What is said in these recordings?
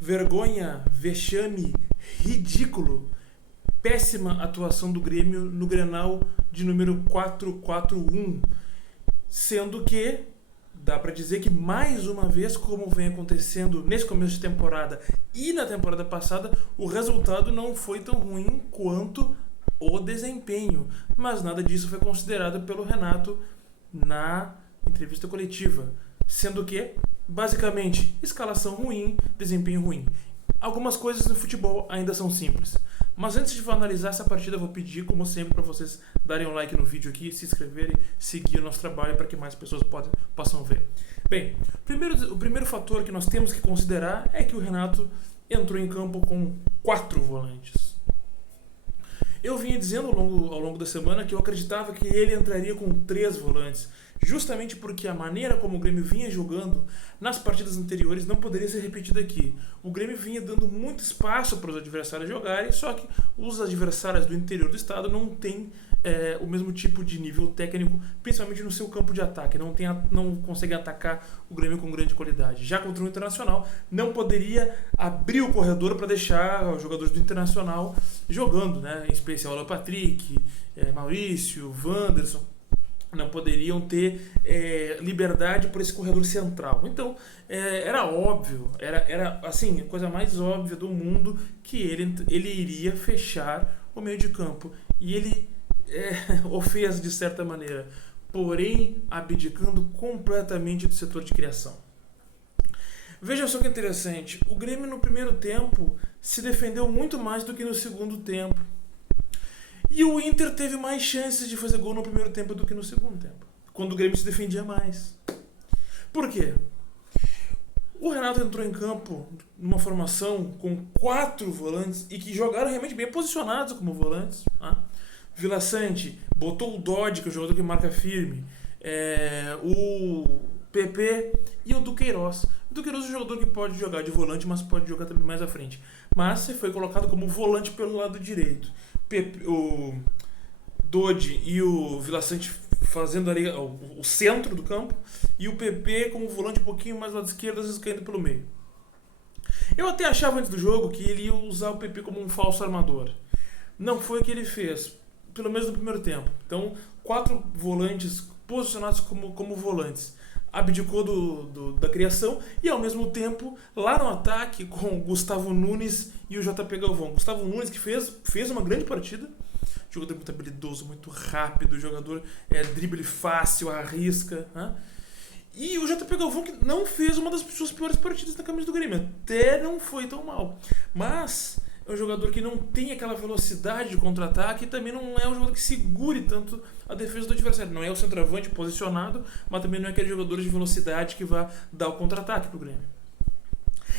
Vergonha, vexame, ridículo. Péssima atuação do Grêmio no Grenal de número 441. Sendo que, dá pra dizer que mais uma vez, como vem acontecendo nesse começo de temporada e na temporada passada, o resultado não foi tão ruim quanto o desempenho. Mas nada disso foi considerado pelo Renato na entrevista coletiva. Sendo que, basicamente, escalação ruim, desempenho ruim. Algumas coisas no futebol ainda são simples. Mas antes de analisar essa partida, eu vou pedir, como sempre, para vocês darem um like no vídeo aqui, se inscreverem, seguir o nosso trabalho para que mais pessoas possam ver. Bem, o primeiro fator que nós temos que considerar é que o Renato entrou em campo com 4 volantes. Eu vinha dizendo ao longo da semana que eu acreditava que ele entraria com 3 volantes, justamente porque a maneira como o Grêmio vinha jogando nas partidas anteriores não poderia ser repetida aqui. O Grêmio vinha dando muito espaço para os adversários jogarem, só que os adversários do interior do estado não têm o mesmo tipo de nível técnico, principalmente no seu campo de ataque, não conseguem atacar o Grêmio com grande qualidade. Já contra o Internacional, não poderia abrir o corredor para deixar os jogadores do Internacional jogando, né? Em especial o Patrick, Maurício, Wanderson, não poderiam ter liberdade por esse corredor central. Então, era óbvio, era assim, a coisa mais óbvia do mundo que ele iria fechar o meio de campo. E ele o fez de certa maneira, porém abdicando completamente do setor de criação. Veja só que interessante, o Grêmio no primeiro tempo se defendeu muito mais do que no segundo tempo. E o Inter teve mais chances de fazer gol no primeiro tempo do que no segundo tempo, quando o Grêmio se defendia mais. Por quê? O Renato entrou em campo numa formação com 4 volantes e que jogaram realmente bem posicionados como volantes. Tá? Vila Sante botou o Dodge, que é o jogador que marca firme, o PP e o Duqueiroz. O Duqueiroz é um jogador que pode jogar de volante, mas pode jogar também mais à frente. Mas foi colocado como volante pelo lado direito. O Dodge e o Vila Sante fazendo ali o centro do campo e o PP como volante um pouquinho mais lado esquerdo, às vezes caindo pelo meio. Eu até achava antes do jogo que ele ia usar o PP como um falso armador. Não foi o que ele fez, pelo menos no primeiro tempo. Então, 4 volantes posicionados como volantes. Abdicou da criação e, ao mesmo tempo, lá no ataque, com o Gustavo Nunes e o JP Galvão. Gustavo Nunes, que fez uma grande partida, jogador muito habilidoso, muito rápido, jogador drible fácil, arrisca. Né? E o JP Galvão, que não fez uma das suas piores partidas na camisa do Grêmio. Até não foi tão mal. Mas é um jogador que não tem aquela velocidade de contra-ataque e também não é um jogador que segure tanto a defesa do adversário. Não é o centroavante posicionado, mas também não é aquele jogador de velocidade que vai dar o contra-ataque pro Grêmio.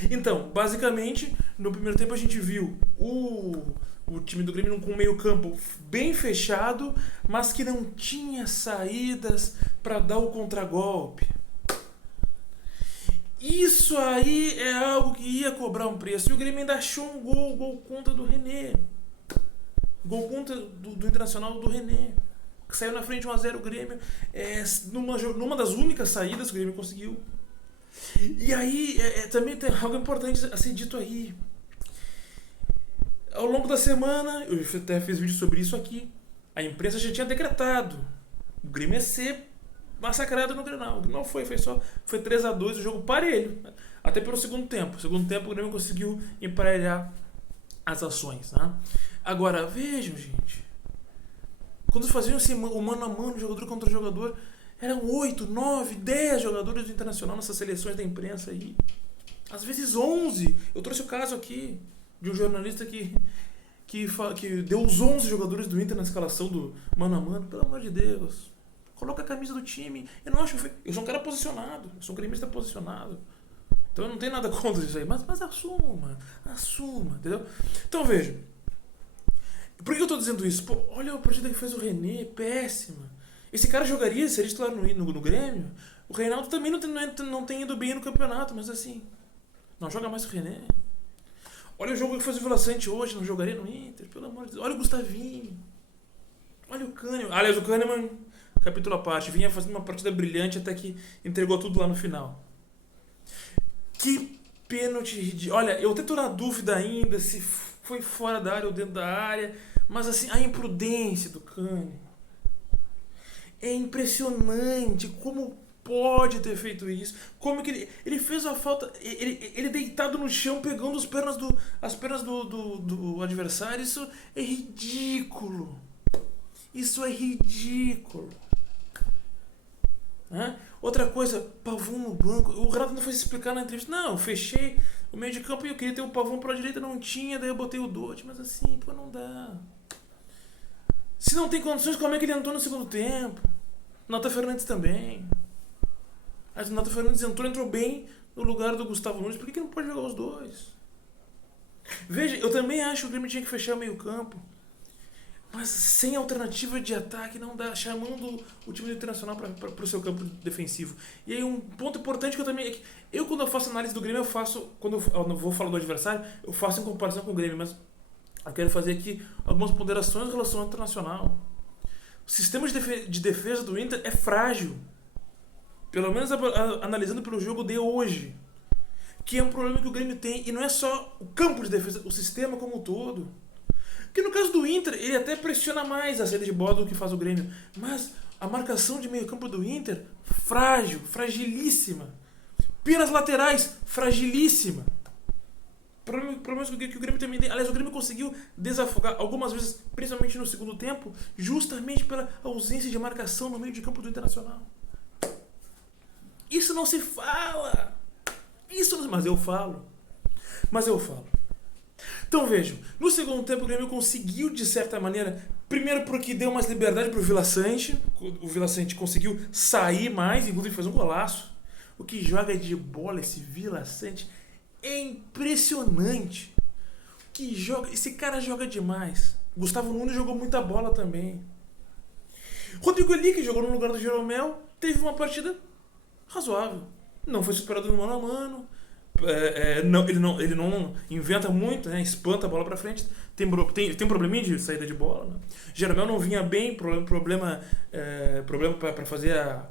Então, basicamente, no primeiro tempo a gente viu o time do Grêmio com um meio campo bem fechado, mas que não tinha saídas para dar o contragolpe. Isso aí é algo que ia cobrar um preço. E o Grêmio ainda achou um gol contra do René. Gol contra do Internacional do René. Que saiu na frente 1-0 o Grêmio. Numa das únicas saídas que o Grêmio conseguiu. E aí, também tem algo importante a ser dito aí. Ao longo da semana, eu até fiz vídeo sobre isso aqui, a imprensa já tinha decretado. O Grêmio ia ser massacrado no Grenal. Não foi 3-2 o jogo parelho. Até pelo segundo tempo. No segundo tempo o Grêmio conseguiu emparelhar as ações. Né? Agora, vejam, gente. Quando faziam assim, o mano a mano, jogador contra jogador, eram 8, 9, 10 jogadores do Internacional nessas seleções da imprensa aí. Às vezes 11. Eu trouxe o caso aqui de um jornalista que deu os 11 jogadores do Inter na escalação do mano a mano. Pelo amor de Deus. Coloca a camisa do time. Eu não acho. Eu sou um cara posicionado. Eu sou um gremista posicionado. Então eu não tenho nada contra isso aí. Mas assuma. Assuma. Entendeu? Então veja. Por que eu tô dizendo isso? Pô, olha a partida que fez o René. Péssima. Esse cara jogaria, seria titular no Grêmio. O Reinaldo também não tem ido bem no campeonato. Mas assim. Não joga mais o René. Olha o jogo que fez o Vila Sante hoje. Não jogaria no Inter. Pelo amor de Deus. Olha o Gustavinho. Olha o Kahneman. Aliás, o Kahneman, capítulo à parte, vinha fazendo uma partida brilhante até que entregou tudo lá no final. Que pênalti ridículo. Olha, eu até tô na dúvida ainda se foi fora da área ou dentro da área, mas assim, a imprudência do Kahneman é impressionante. Como pode ter feito isso? Como que ele fez a falta, ele deitado no chão pegando as pernas do adversário. Isso é ridículo. Isso é ridículo. Outra coisa, Pavão no banco. O Renato não foi se explicar na entrevista. Não, eu fechei o meio de campo e eu queria ter o Pavão pra direita, não tinha, daí eu botei o Dodge. Mas assim, pô, não dá. Se não tem condições, como é que ele entrou no segundo tempo? Nata Fernandes também. Mas o Nata Fernandes entrou bem no lugar do Gustavo Nunes. Por que não pode jogar os dois? Veja, eu também acho que o Grêmio tinha que fechar o meio campo. Mas sem alternativa de ataque não dá, chamando o time do Internacional para o seu campo defensivo. E aí um ponto importante que eu também... Eu quando eu faço análise do Grêmio, eu faço... Quando eu vou falar do adversário, eu faço em comparação com o Grêmio. Mas eu quero fazer aqui algumas ponderações em relação ao Internacional. O sistema de defesa do Inter é frágil. Pelo menos analisando pelo jogo de hoje. Que é um problema que o Grêmio tem. E não é só o campo de defesa, o sistema como um todo. Porque no caso do Inter, ele até pressiona mais a saída de bola do que faz o Grêmio. Mas a marcação de meio campo do Inter, frágil, fragilíssima. Pelas laterais, fragilíssima. Problemas que o Grêmio também tem. Aliás, o Grêmio conseguiu desafogar algumas vezes, principalmente no segundo tempo, justamente pela ausência de marcação no meio de campo do Internacional. Isso não se fala. Mas eu falo. Então vejam, no segundo tempo o Grêmio conseguiu, de certa maneira, primeiro porque deu mais liberdade para o Vila Sante. O Vila Sante conseguiu sair mais, inclusive fez um golaço. O que joga de bola esse Vila Sante é impressionante. Esse cara joga demais. Gustavo Nunes jogou muita bola também. Rodrigo Eli, que jogou no lugar do Jeromel, teve uma partida razoável. Não foi superado no mano a mano. Ele não inventa muito, né? Espanta a bola pra frente. Tem um probleminha de saída de bola, né? Jeromel não vinha bem, problema para fazer a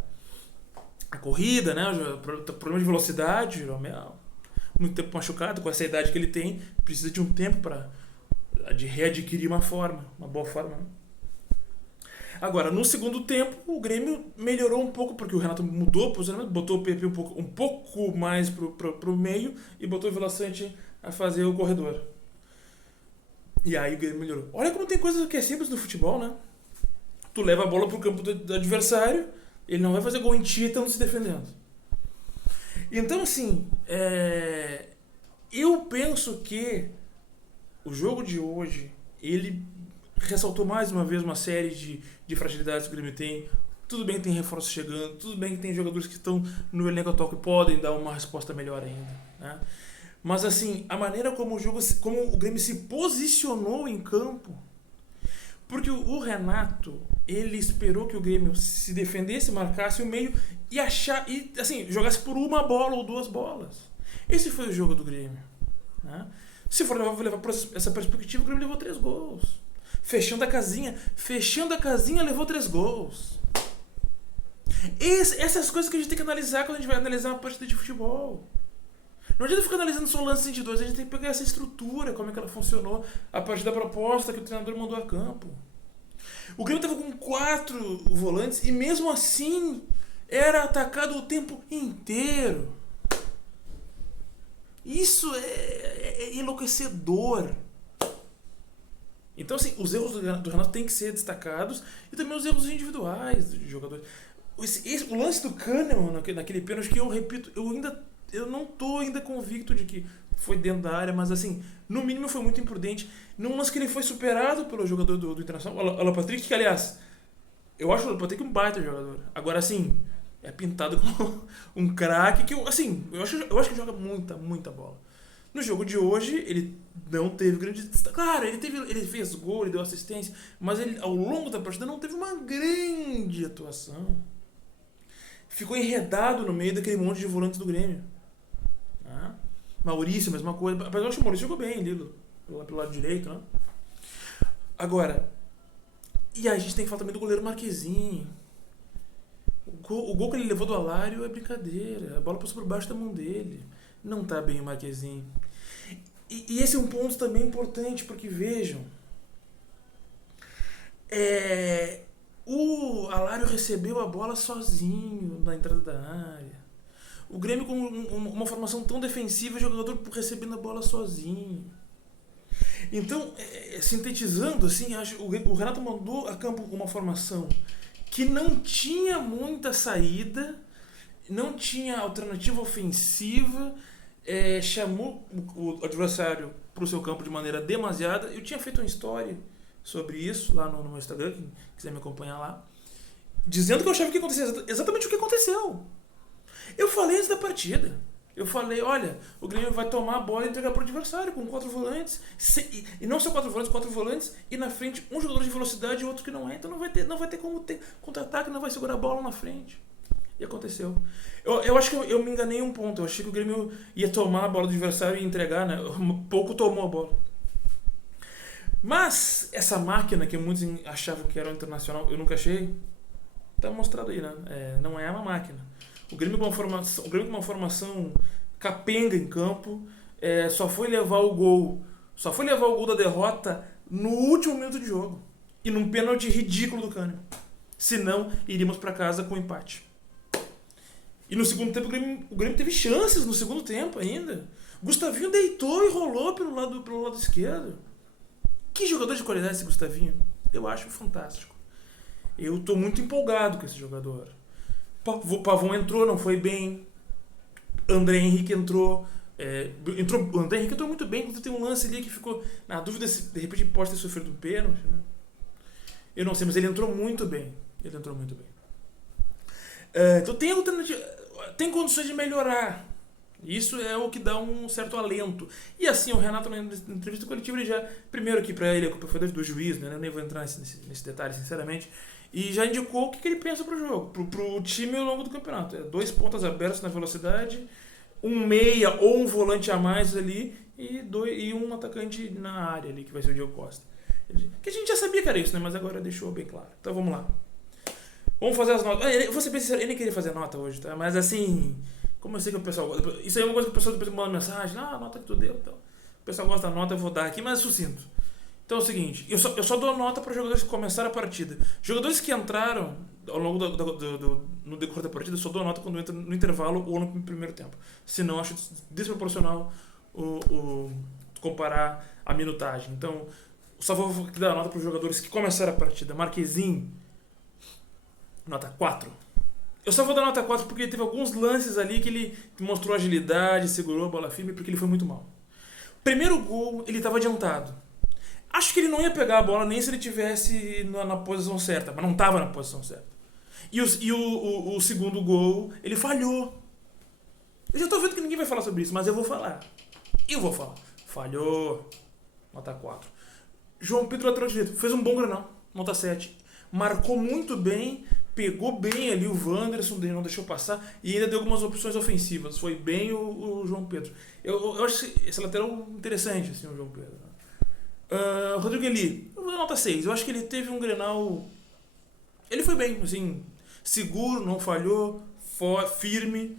corrida, né? Problema de velocidade. Jeromel muito tempo machucado, com essa idade que ele tem, precisa de um tempo de readquirir uma boa forma, né? Agora, no segundo tempo, o Grêmio melhorou um pouco, porque o Renato mudou o posicionamento, botou o PP um pouco mais pro meio e botou o Vila Sante a fazer o corredor. E aí o Grêmio melhorou. Olha como tem coisa que é simples no futebol, né? Tu leva a bola pro campo do adversário, ele não vai fazer gol em ti estando se defendendo. Então, assim, eu penso que o jogo de hoje, ele ressaltou mais uma vez uma série de fragilidades que o Grêmio tem. Tudo bem que tem reforços chegando, tudo bem que tem jogadores que estão no elenco atual que podem dar uma resposta melhor ainda, né? Mas assim, a maneira como o Grêmio se posicionou em campo, porque o Renato, ele esperou que o Grêmio se defendesse, marcasse o meio e assim, jogasse por uma bola ou duas bolas. Esse foi o jogo do Grêmio, né? Se for levar por essa perspectiva, o Grêmio levou 3 gols. Fechando a casinha, levou 3 gols. Essas coisas que a gente tem que analisar quando a gente vai analisar uma partida de futebol. Não adianta ficar analisando só o lance 102, a gente tem que pegar essa estrutura, como é que ela funcionou, a partir da proposta que o treinador mandou a campo. O Grêmio estava com 4 volantes e mesmo assim era atacado o tempo inteiro. Isso é enlouquecedor. Então, assim, os erros do Renato têm que ser destacados e também os erros individuais dos jogadores. O lance do Kahneman naquele pênalti, que eu repito, eu não tô ainda convicto de que foi dentro da área, mas assim, no mínimo foi muito imprudente. Num lance que ele foi superado pelo jogador do Internacional, o Alan Patrick, que aliás, eu acho o Alan Patrick um baita jogador. Agora, assim, é pintado como um craque que eu acho que joga muita bola. No jogo de hoje, ele não teve grande destaque. Claro, ele fez gol, ele deu assistência, mas ele, ao longo da partida, não teve uma grande atuação. Ficou enredado no meio daquele monte de volantes do Grêmio. Maurício, mesma coisa. Apesar que eu acho que o Maurício jogou bem ali, pelo lado direito, né? Agora, e a gente tem que falar também do goleiro Marquezinho. O gol que ele levou do Alário é brincadeira. A bola passou por baixo da mão dele. Não tá bem o Marquezinho. E esse é um ponto também importante, porque vejam, o Alário recebeu a bola sozinho na entrada da área. O Grêmio com uma formação tão defensiva, o jogador recebendo a bola sozinho. Então, sintetizando, assim, o Renato mandou a campo uma formação que não tinha muita saída, não tinha alternativa ofensiva, chamou o adversário para o seu campo de maneira demasiada. Eu tinha feito uma história sobre isso lá no meu Instagram, quem quiser me acompanhar lá, dizendo que eu achava que ia acontecer exatamente o que aconteceu. Eu falei antes da partida. Eu falei, olha, o Grêmio vai tomar a bola e entregar para o adversário com 4 volantes. E não só 4 volantes, e na frente um jogador de velocidade e outro que não é. Então não vai ter como ter contra-ataque, não vai segurar a bola na frente. E aconteceu. Eu acho que eu me enganei um ponto. Eu achei que o Grêmio ia tomar a bola do adversário e entregar, né? Pouco tomou a bola. Mas essa máquina que muitos achavam que era o Internacional, eu nunca achei, tá mostrado aí, né? Não é uma máquina. O Grêmio com uma formação capenga em campo, só foi levar o gol da derrota no último minuto de jogo. E num pênalti ridículo do Kahneman. Senão, iríamos para casa com empate. E no segundo tempo, o Grêmio teve chances no segundo tempo ainda. Gustavinho deitou e rolou pelo lado esquerdo. Que jogador de qualidade esse Gustavinho? Eu acho fantástico. Eu tô muito empolgado com esse jogador. Pavão entrou, não foi bem. André Henrique entrou. O André Henrique entrou muito bem. Tem um lance ali que ficou na dúvida se de repente pode ter sofrido um pênalti. Né? Eu não sei, mas ele entrou muito bem. Então tem condições de melhorar. Isso é o que dá um certo alento. E assim, o Renato, na entrevista coletiva, ele já... Primeiro aqui pra ele, a culpa foi do juiz, né? Eu nem vou entrar nesse detalhe, sinceramente. E já indicou o que ele pensa pro jogo, pro time ao longo do campeonato. 2 pontas abertas na velocidade, um meia ou um volante a mais ali e um atacante na área ali, que vai ser o Diego Costa. Que a gente já sabia que era isso, né? Mas agora deixou bem claro. Então vamos lá. Vamos fazer as notas. Eu vou ser bem sincero, eu nem queria fazer nota hoje, tá? Mas assim... Como eu sei que o pessoal... Isso aí é uma coisa que o pessoal depois manda mensagem. A nota que tu deu. Então, o pessoal gosta da nota, eu vou dar aqui, mas é sucinto. Então é o seguinte, eu só dou nota para jogadores que começaram a partida. Jogadores que entraram ao longo no decorrer da partida, eu só dou nota quando entra no intervalo ou no primeiro tempo. Senão, acho desproporcional comparar a minutagem. Então, só vou dar nota para os jogadores que começaram a partida. Marquezinho, nota 4. Eu só vou dar nota 4 porque teve alguns lances ali que ele mostrou agilidade, segurou a bola firme, porque ele foi muito mal. Primeiro gol, ele estava adiantado. Acho que ele não ia pegar a bola nem se ele tivesse na posição certa, mas não estava na posição certa. E o segundo gol, ele falhou. Eu já estou vendo que ninguém vai falar sobre isso, mas eu vou falar. Falhou. Nota 4. João Pedro, lateral direito, fez um bom Grenal. Nota 7. Marcou muito bem, pegou bem ali o Wanderson, não deixou passar e ainda deu algumas opções ofensivas. Foi bem o João Pedro. Eu acho esse lateral interessante, assim, o João Pedro. Rodrigo Eli, eu vou dar nota 6. Eu acho que ele teve um Grenal... Ele foi bem, assim, seguro, não falhou, firme,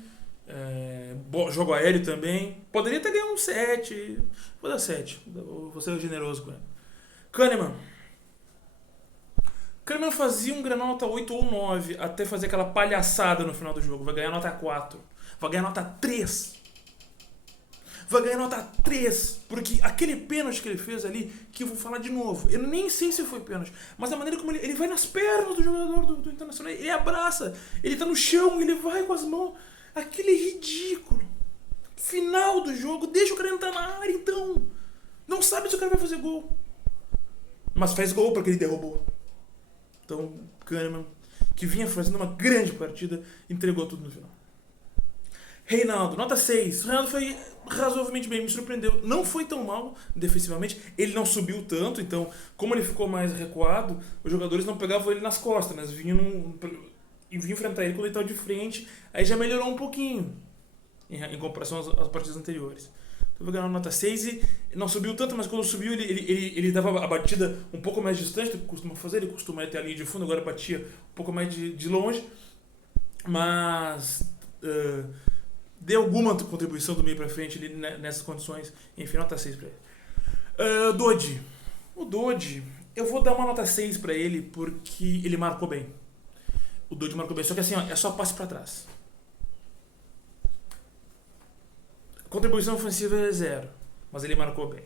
jogo aéreo também. Poderia ter ganhado um 7. Vou dar 7. Vou ser generoso com ele. Kahneman fazia um Grenal nota 8 ou 9 até fazer aquela palhaçada no final do jogo. Vai ganhar nota 4. Vai ganhar nota 3. Porque aquele pênalti que ele fez ali, que eu vou falar de novo, eu nem sei se foi pênalti, mas a maneira como ele vai nas pernas do jogador do Internacional, ele abraça, ele tá no chão, ele vai com as mãos. Aquele é ridículo. Final do jogo, deixa o cara entrar na área então. Não sabe se o cara vai fazer gol. Mas faz gol porque ele derrubou. Então, Kahneman, que vinha fazendo uma grande partida, entregou tudo no final. Reinaldo, nota 6. O Reinaldo foi razoavelmente bem, me surpreendeu. Não foi tão mal defensivamente, ele não subiu tanto, então, como ele ficou mais recuado, os jogadores não pegavam ele nas costas, mas vinham enfrentar ele quando ele estava de frente, aí já melhorou um pouquinho em comparação às partidas anteriores. Então, vou ganhar uma nota 6 e não subiu tanto, mas quando subiu ele dava a batida um pouco mais distante do que costuma fazer, ele costuma ter a linha de fundo, agora batia um pouco mais de longe, mas dê alguma contribuição do meio pra frente ali nessas condições. Enfim, nota 6 pra ele. Dodge. O Dodge, eu vou dar uma nota 6 pra ele porque ele marcou bem. O Dodge marcou bem, só que assim, ó, é só passe pra trás. Contribuição ofensiva é 0, mas ele marcou bem.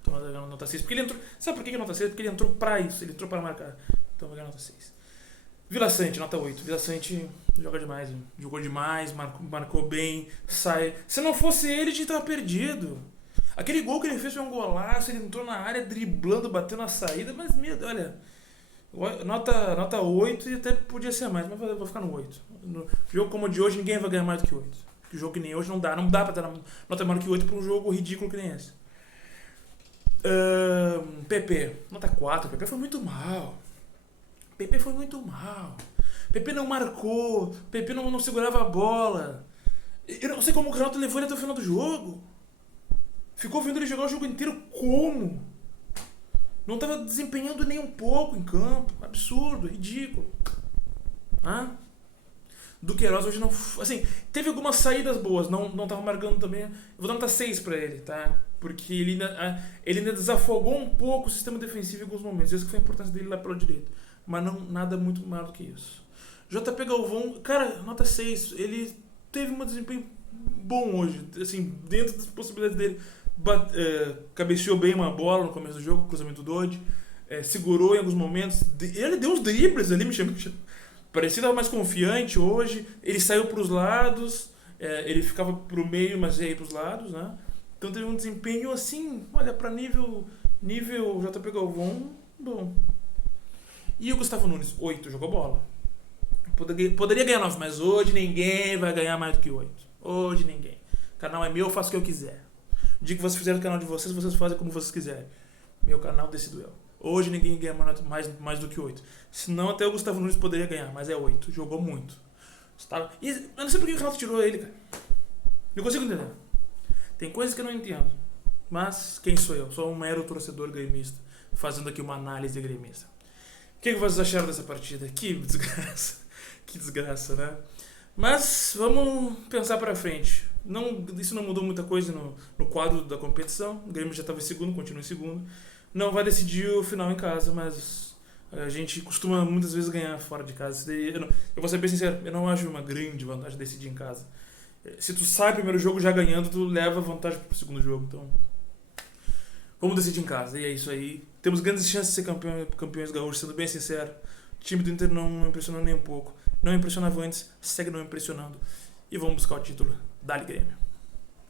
Então eu vou dar nota 6. Porque ele entrou. Sabe por que é nota 6? Porque ele entrou pra isso, ele entrou pra marcar. Então eu vou dar nota 6. Vila Sante, nota 8. Vila Sante joga demais, hein? Jogou demais, marcou bem, sai. Se não fosse ele, a gente tava perdido. Aquele gol que ele fez foi um golaço, ele entrou na área driblando, batendo na saída, mas olha, nota 8 e até podia ser mais, mas vou ficar no 8. No jogo como o de hoje, ninguém vai ganhar mais do que 8. O jogo que nem hoje não dá pra dar nota maior que 8 pra um jogo ridículo que nem esse. PP, nota 4. PP foi muito mal. PP foi muito mal. PP não marcou. PP não segurava a bola. Eu não sei como o Renato levou ele até o final do jogo. Ficou vendo ele jogar o jogo inteiro como? Não estava desempenhando nem um pouco em campo. Absurdo, ridículo. Duqueiroz hoje não... Assim, teve algumas saídas boas. Não tava marcando também. Eu vou dar nota 6 pra ele, tá? Porque ele ainda desafogou um pouco o sistema defensivo em alguns momentos. Essa que foi a importância dele lá pelo direito. Mas não nada muito maior do que isso. JP Galvão, cara, nota 6. Ele teve um desempenho bom hoje. Assim, dentro das possibilidades dele. Cabeceou bem uma bola no começo do jogo, cruzamento do Dodge. Segurou em alguns momentos. Ele deu uns dribles ali, me chamou. Parecia que estava mais confiante hoje. Ele saiu para os lados. Ele ficava pro meio, mas ia para os lados, né? Então teve um desempenho assim, olha, para nível JP Galvão, bom. E o Gustavo Nunes, 8, jogou bola. Poderia ganhar 9, mas hoje ninguém vai ganhar mais do que 8. Hoje ninguém. O canal é meu, eu faço o que eu quiser. O dia que vocês fizerem o canal de vocês, vocês fazem como vocês quiserem. Meu canal decido eu. Hoje ninguém ganha mais do que 8. Senão até o Gustavo Nunes poderia ganhar, mas é 8. Jogou muito. E eu não sei por que o Renato tirou ele, cara. Não consigo entender. Tem coisas que eu não entendo. Mas quem sou eu? Sou um mero torcedor gremista. Fazendo aqui uma análise gremista. O que vocês acharam dessa partida? Que desgraça. Que desgraça, né? Mas vamos pensar pra frente. Isso não mudou muita coisa no quadro da competição. O Grêmio já estava em segundo, continua em segundo. Não vai decidir o final em casa, mas a gente costuma muitas vezes ganhar fora de casa. Eu vou ser bem sincero, eu não acho uma grande vantagem decidir em casa. Se tu sai o primeiro jogo já ganhando, tu leva vantagem pro segundo jogo. Então, vamos decidir em casa. E é isso aí. Temos grandes chances de ser campeões gaúchos, sendo bem sincero. O time do Inter não impressionou nem um pouco. Não impressionava antes, segue não impressionando. E vamos buscar o título. Dá-lhe, Grêmio.